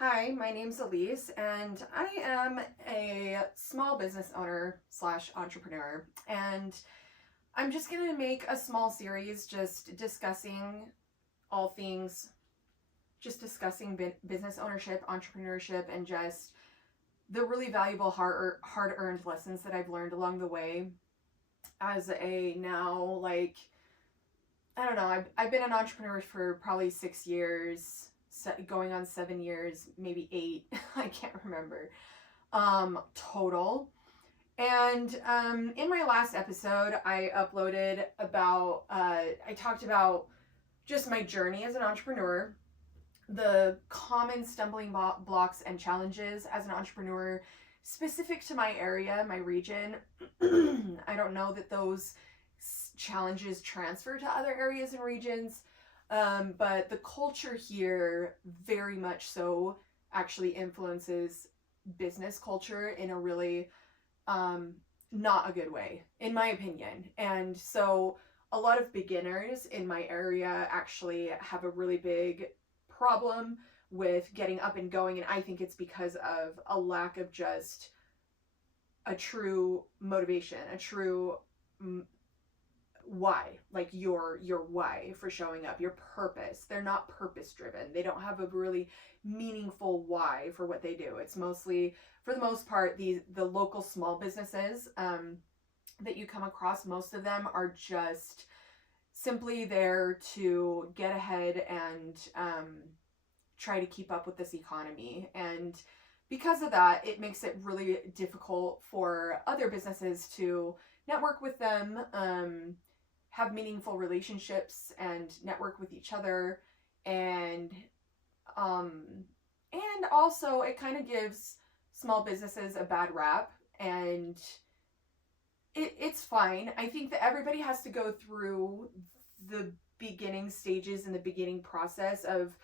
Hi, my name's Elise, and I am a small business owner slash entrepreneur. And I'm just going to make a small series just discussing all things, just discussing business ownership, entrepreneurship, and just the really valuable hard earned lessons that I've learned along the way as a now, I don't know, I've been an entrepreneur for probably 6 years, going on 7 years, maybe 8. I can't remember total. And in my last episode, I uploaded about, I talked about just my journey as an entrepreneur, the common stumbling blocks and challenges as an entrepreneur, specific to my area, my region. I don't know that those challenges transfer to other areas and regions, but the culture here very much so actually influences business culture in a really not a good way, in my opinion. And so a lot of beginners in my area actually have a really big problem with getting up and going, and I think it's because of a lack of just a true motivation, a true why, like your why for showing up, your purpose. They're not purpose driven. They don't have a really meaningful why for what they do. It's mostly, for the most part, the local small businesses that you come across. Most of them are just simply there to get ahead and try to keep up with this economy. And because of that, it makes it really difficult for other businesses to network with them, have meaningful relationships and network with each other. And also it kind of gives small businesses a bad rap, and it's fine. I think that everybody has to go through the beginning stages and the beginning process of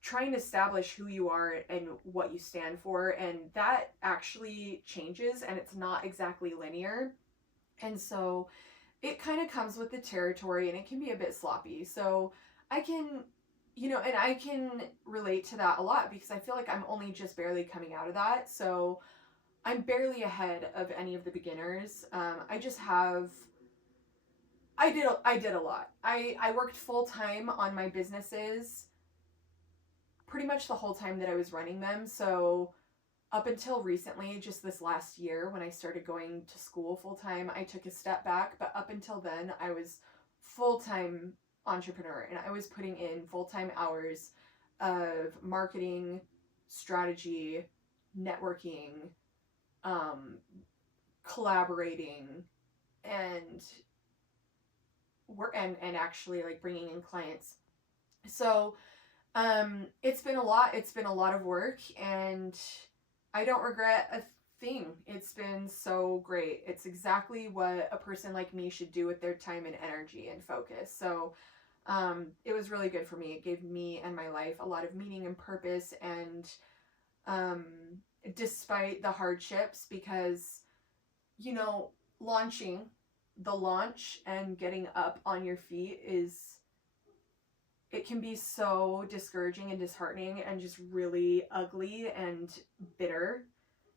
trying to establish who you are and what you stand for, and that actually changes, and it's not exactly linear. And so it kind of comes with the territory, and it can be a bit sloppy. So I can, and I can relate to that a lot because I feel like I'm only just barely coming out of that. So I'm barely ahead of any of the beginners. I just have, I did a lot. I worked full time on my businesses pretty much the whole time that I was running them. So up until recently, just this last year when I started going to school full time, I took a step back. But up until then, I was full time entrepreneur, and I was putting in full time hours of marketing, strategy, networking, collaborating, and work and actually like bringing in clients. So it's been a lot. It's been a lot of work, and I don't regret a thing. It's been so great. It's exactly what a person like me should do with their time and energy and focus. So it was really good for me. It gave me and my life a lot of meaning and purpose. And despite the hardships, because, launching, the launch and getting up on your feet it can be so discouraging and disheartening and just really ugly and bitter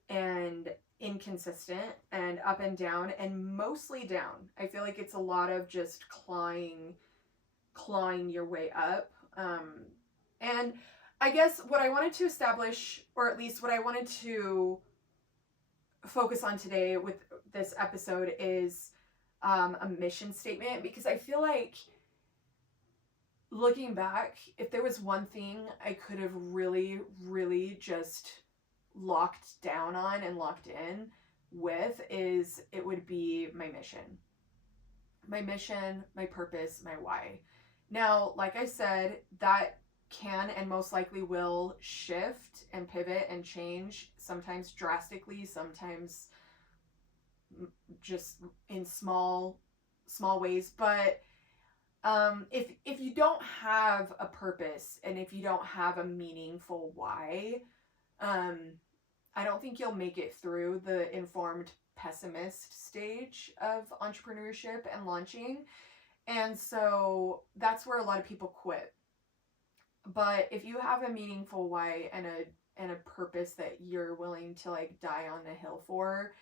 and inconsistent and up and down, and mostly down. I feel like it's a lot of just clawing your way up. And I guess what I wanted to establish, or at least what I wanted to focus on today with this episode, is a mission statement, because I feel like, looking back, if there was one thing I could have really, really just locked down on and locked in with, it would be my mission. My mission, my purpose, my why. Now, like I said, that can and most likely will shift and pivot and change, sometimes drastically, sometimes just in small ways. But if you don't have a purpose and if you don't have a meaningful why, I don't think you'll make it through the informed pessimist stage of entrepreneurship and launching. And so that's where a lot of people quit. But if you have a meaningful why and a purpose that you're willing to like die on the hill for,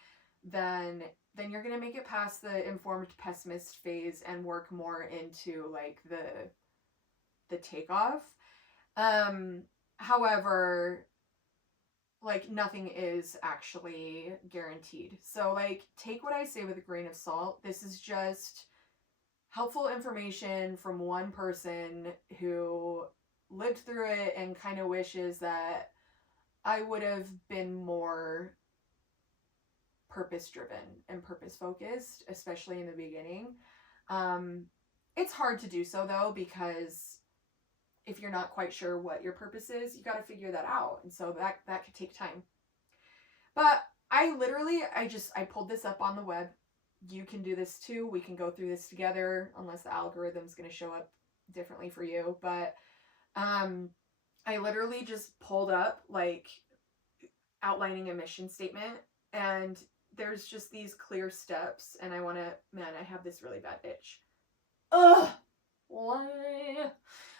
then you're gonna make it past the informed pessimist phase and work more into like the takeoff. However, like nothing is actually guaranteed. So like take what I say with a grain of salt. This is just helpful information from one person who lived through it and kind of wishes that I would have been more purpose driven and purpose focused, especially in the beginning. It's hard to do so though, because if you're not quite sure what your purpose is, you got to figure that out. And so that could take time. But I pulled this up on the web. You can do this too. We can go through this together, unless the algorithm's going to show up differently for you. But I literally just pulled up like outlining a mission statement, and there's just these clear steps, and I have this really bad itch. Ugh! Why?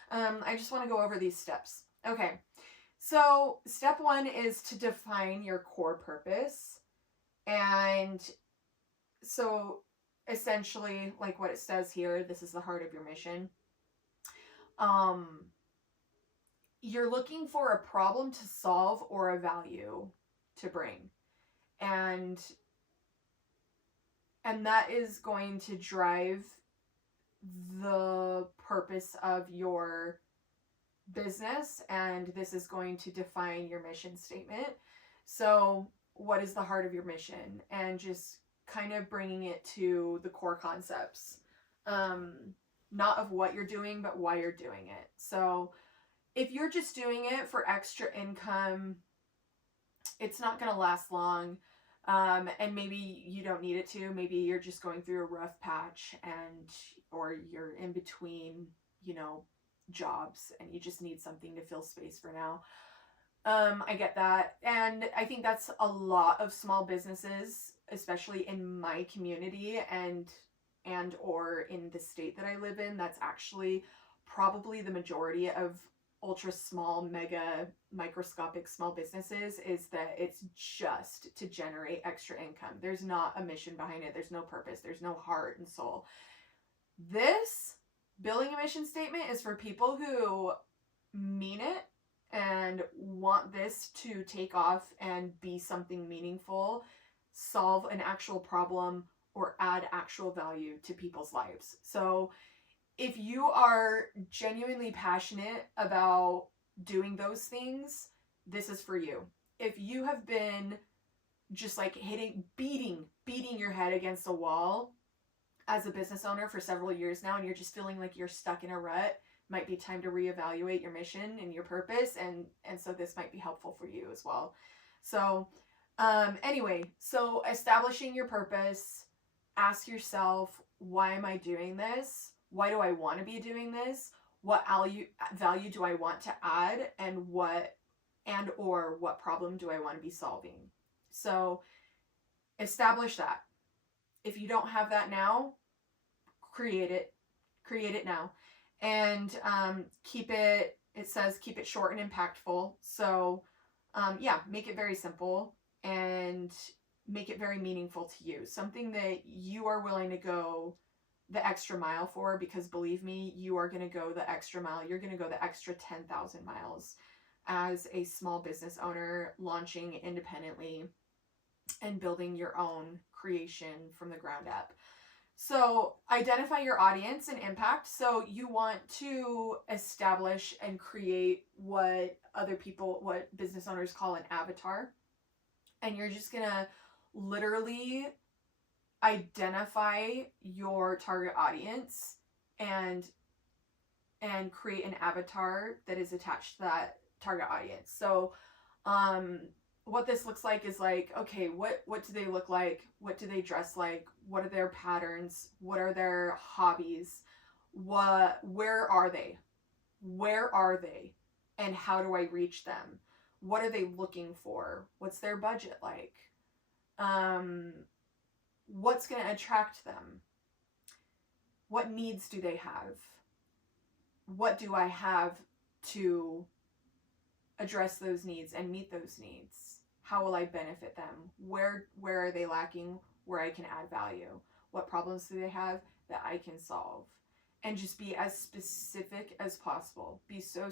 I just want to go over these steps. Okay. So step 1 is to define your core purpose. And so essentially, like what it says here, this is the heart of your mission. You're looking for a problem to solve or a value to bring. And that is going to drive the purpose of your business, and this is going to define your mission statement. So what is the heart of your mission? And just kind of bringing it to the core concepts, not of what you're doing, but why you're doing it. So if you're just doing it for extra income, it's not going to last long. And maybe you don't need it to. Maybe you're just going through a rough patch, or you're in between, jobs, and you just need something to fill space for now. I get that. And I think that's a lot of small businesses, especially in my community and or in the state that I live in. That's actually probably the majority of ultra small, mega, microscopic small businesses, is that it's just to generate extra income. There's not a mission behind it. There's no purpose. There's no heart and soul. This building a mission statement is for people who mean it and want this to take off and be something meaningful, solve an actual problem, or add actual value to people's lives. So if you are genuinely passionate about doing those things, this is for you. If you have been just like beating your head against a wall as a business owner for several years now, and you're just feeling like you're stuck in a rut, might be time to reevaluate your mission and your purpose. And so this might be helpful for you as well. So anyway, so establishing your purpose, ask yourself, why am I doing this? Why do I want to be doing this? What value do I want to add? And what problem do I want to be solving? So establish that. If you don't have that now, create it now. And keep it short and impactful. So make it very simple and make it very meaningful to you. Something that you are willing to go the extra mile for, because believe me, you are going to go the extra mile. You're going to go the extra 10,000 miles as a small business owner, launching independently and building your own creation from the ground up. So identify your audience and impact. So you want to establish and create what business owners call an avatar. And you're just going to literally identify your target audience and create an avatar that is attached to that target audience. So what this looks like is like, okay, what do they look like? What do they dress like? What are their patterns? What are their hobbies? Where are they? Where are they? And how do I reach them? What are they looking for? What's their budget like? What's going to attract them? What needs do they have? What do I have to address those needs and meet those needs? How will I benefit them? Where are they lacking where I can add value? What problems do they have that I can solve? And just be as specific as possible. Be so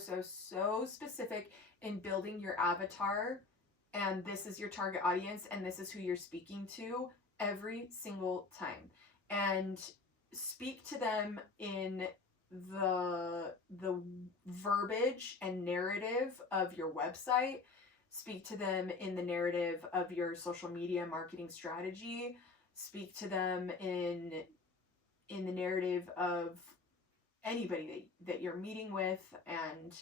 specific in building your avatar, and this is your target audience and this is who you're speaking to every single time. And speak to them in the verbiage and narrative of your website. Speak to them in the narrative of your social media marketing strategy. Speak to them in the narrative of anybody that you're meeting with, and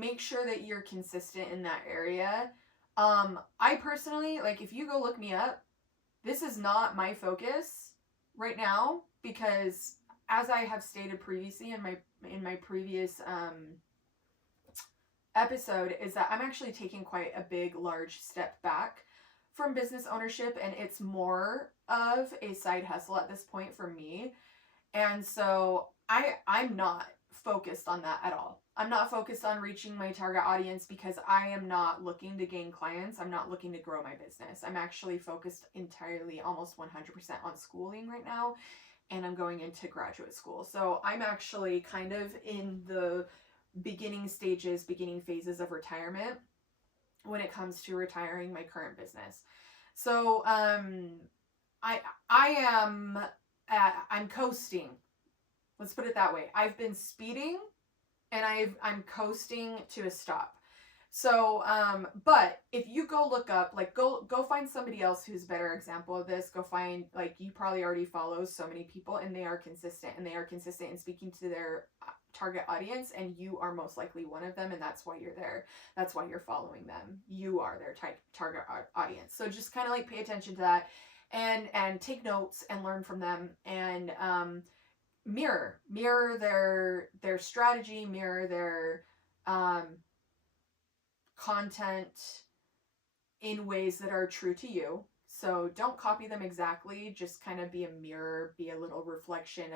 make sure that you're consistent in that area. I personally, like, if you go look me up, this is not my focus right now, because as I have stated previously in my previous episode, is that I'm actually taking quite a big, large step back from business ownership, and it's more of a side hustle at this point for me. And so I'm not focused on that at all. I'm not focused on reaching my target audience because I am not looking to gain clients. I'm not looking to grow my business. I'm actually focused entirely, almost 100% on schooling right now, and I'm going into graduate school. So I'm actually kind of in the beginning phases of retirement when it comes to retiring my current business. So I'm coasting. Let's put it that way. I've been speeding and I'm coasting to a stop. So, but if you go look up, like, go find somebody else who's a better example of this. Go find, like, you probably already follow so many people and they are consistent in speaking to their target audience, and you are most likely one of them, and that's why you're there. That's why you're following them. You are their target audience. So just kind of like pay attention to that, and take notes and learn from them, and mirror their strategy, mirror their content in ways that are true to you. So don't copy them exactly, just kind of be a mirror, be a little reflection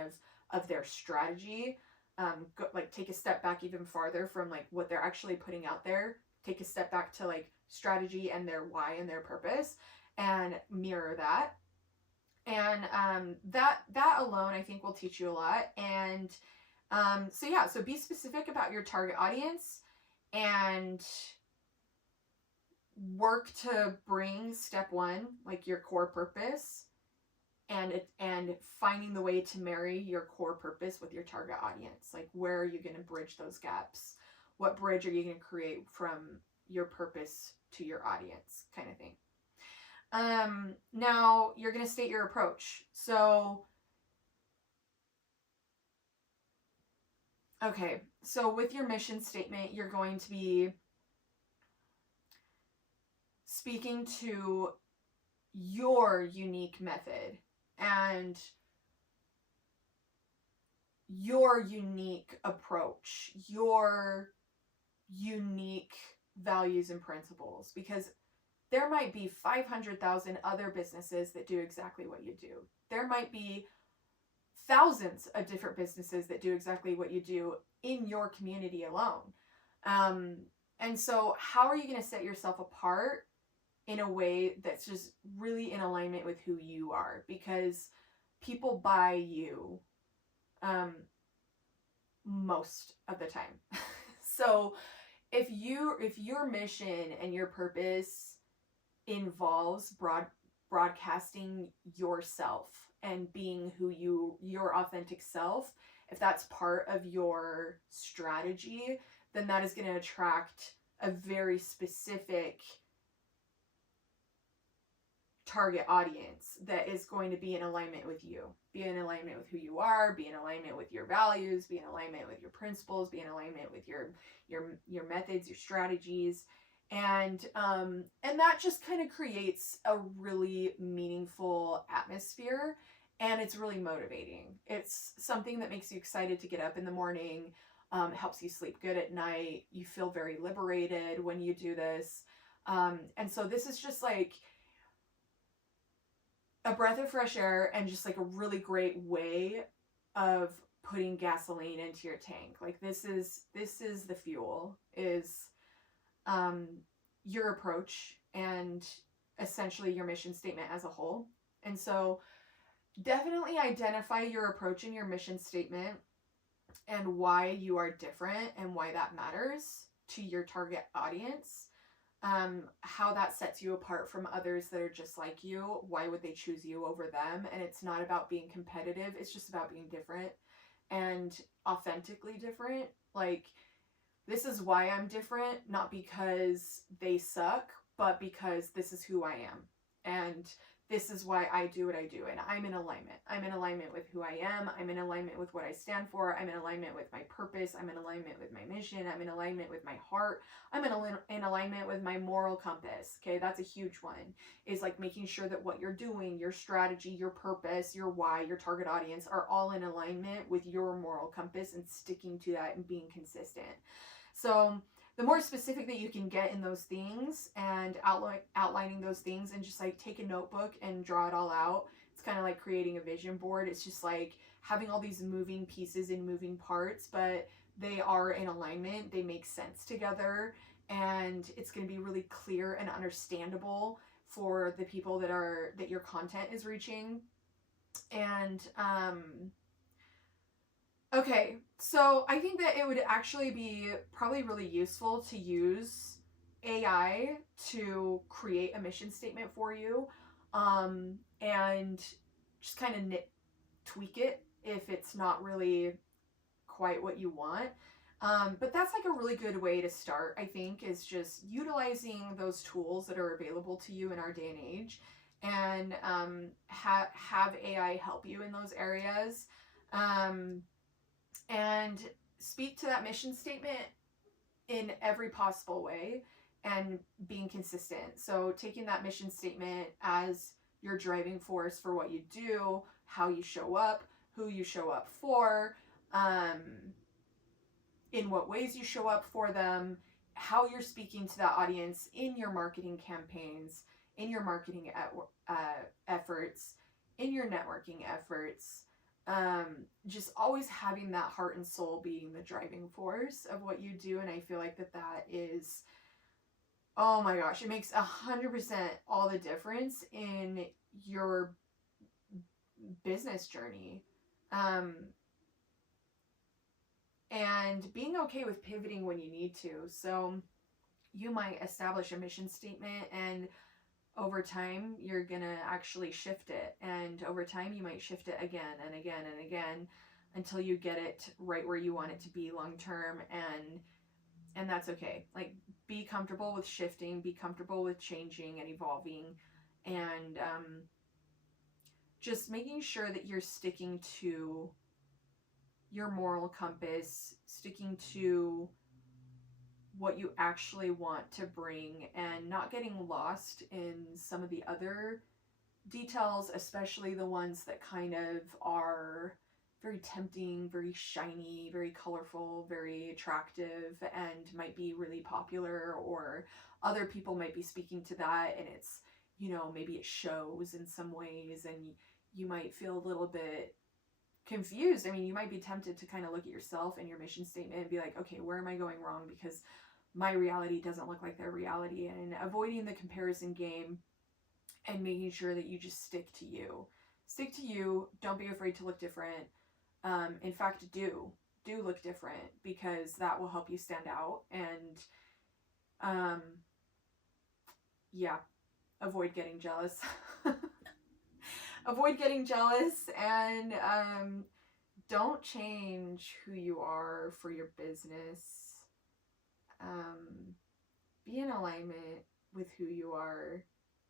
of their strategy. Take a step back even farther from like what they're actually putting out there. Take a step back to like strategy and their why and their purpose, and mirror that. And that alone, I think, will teach you a lot. And so be specific about your target audience and work to bring step one, like your core purpose, and finding the way to marry your core purpose with your target audience. Like, where are you going to bridge those gaps? What bridge are you going to create from your purpose to your audience, kind of thing. Now you're going to state your approach. So, okay. So with your mission statement, you're going to be speaking to your unique method and your unique approach, your unique values and principles, because there might be 500,000 other businesses that do exactly what you do. There might be thousands of different businesses that do exactly what you do in your community alone. And so how are you going to set yourself apart in a way that's just really in alignment with who you are? Because people buy you most of the time. So if your mission and your purpose involves broadcasting yourself and being your authentic self, if that's part of your strategy, then that is going to attract a very specific target audience that is going to be in alignment with you, be in alignment with who you are, be in alignment with your values, be in alignment with your principles, be in alignment with your methods, your strategies. And that just kind of creates a really meaningful atmosphere, and it's really motivating. It's something that makes you excited to get up in the morning, helps you sleep good at night. You feel very liberated when you do this. And so this is just like a breath of fresh air and just like a really great way of putting gasoline into your tank. Like this is the fuel, is your approach and essentially your mission statement as a whole. And so definitely identify your approach and your mission statement and why you are different and why that matters to your target audience. How that sets you apart from others that are just like you. Why would they choose you over them? And it's not about being competitive. It's just about being different and authentically different. Like, this is why I'm different, not because they suck, but because this is who I am. And this is why I do what I do. And I'm in alignment. I'm in alignment with who I am. I'm in alignment with what I stand for. I'm in alignment with my purpose. I'm in alignment with my mission. I'm in alignment with my heart. I'm in alignment with my moral compass. Okay, that's a huge one. Is like making sure that what you're doing, your strategy, your purpose, your why, your target audience are all in alignment with your moral compass and sticking to that and being consistent. So the more specific that you can get in those things and outlining those things, and just like take a notebook and draw it all out. It's kind of like creating a vision board. It's just like having all these moving pieces and moving parts, but they are in alignment. They make sense together, and it's going to be really clear and understandable for the people that your content is reaching. And okay, so I think that it would actually be probably really useful to use AI to create a mission statement for you, and just kind of tweak it if it's not really quite what you want. But that's like a really good way to start, I think, is just utilizing those tools that are available to you in our day and age, and have AI help you in those areas. And speak to that mission statement in every possible way and being consistent. So taking that mission statement as your driving force for what you do, how you show up, who you show up for, in what ways you show up for them, how you're speaking to that audience in your marketing campaigns, in your marketing efforts, in your networking efforts. Just always having that heart and soul being the driving force of what you do. And I feel like that is, oh my gosh, it makes 100% all the difference in your business journey. And being okay with pivoting when you need to. So you might establish a mission statement, and over time, you're gonna actually shift it. And over time, you might shift it again and again and again until you get it right where you want it to be long term. And that's okay. Like, be comfortable with shifting, be comfortable with changing and evolving, and just making sure that you're sticking to your moral compass, sticking to what you actually want to bring, and not getting lost in some of the other details, especially the ones that kind of are very tempting, very shiny, very colorful, very attractive, and might be really popular, or other people might be speaking to that, and it's, maybe it shows in some ways, and you might feel a little bit confused. I mean, you might be tempted to kind of look at yourself and your mission statement and be like, okay, where am I going wrong? Because my reality doesn't look like their reality. And avoiding the comparison game and making sure that you just stick to you. Stick to you. Don't be afraid to look different. In fact, do look different, because that will help you stand out. And avoid getting jealous. Avoid getting jealous, and don't change who you are for your business. Be in alignment with who you are.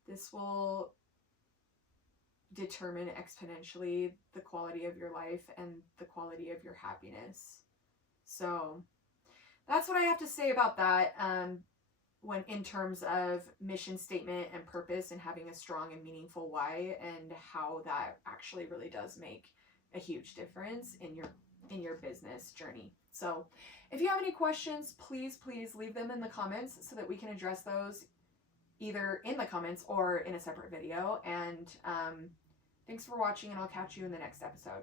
This will determine exponentially the quality of your life and the quality of your happiness. So that's what I have to say about that. When in terms of mission statement and purpose, and having a strong and meaningful why, and how that actually really does make a huge difference in your business journey. So if you have any questions, please leave them in the comments so that we can address those either in the comments or in a separate video. And thanks for watching, and I'll catch you in the next episode.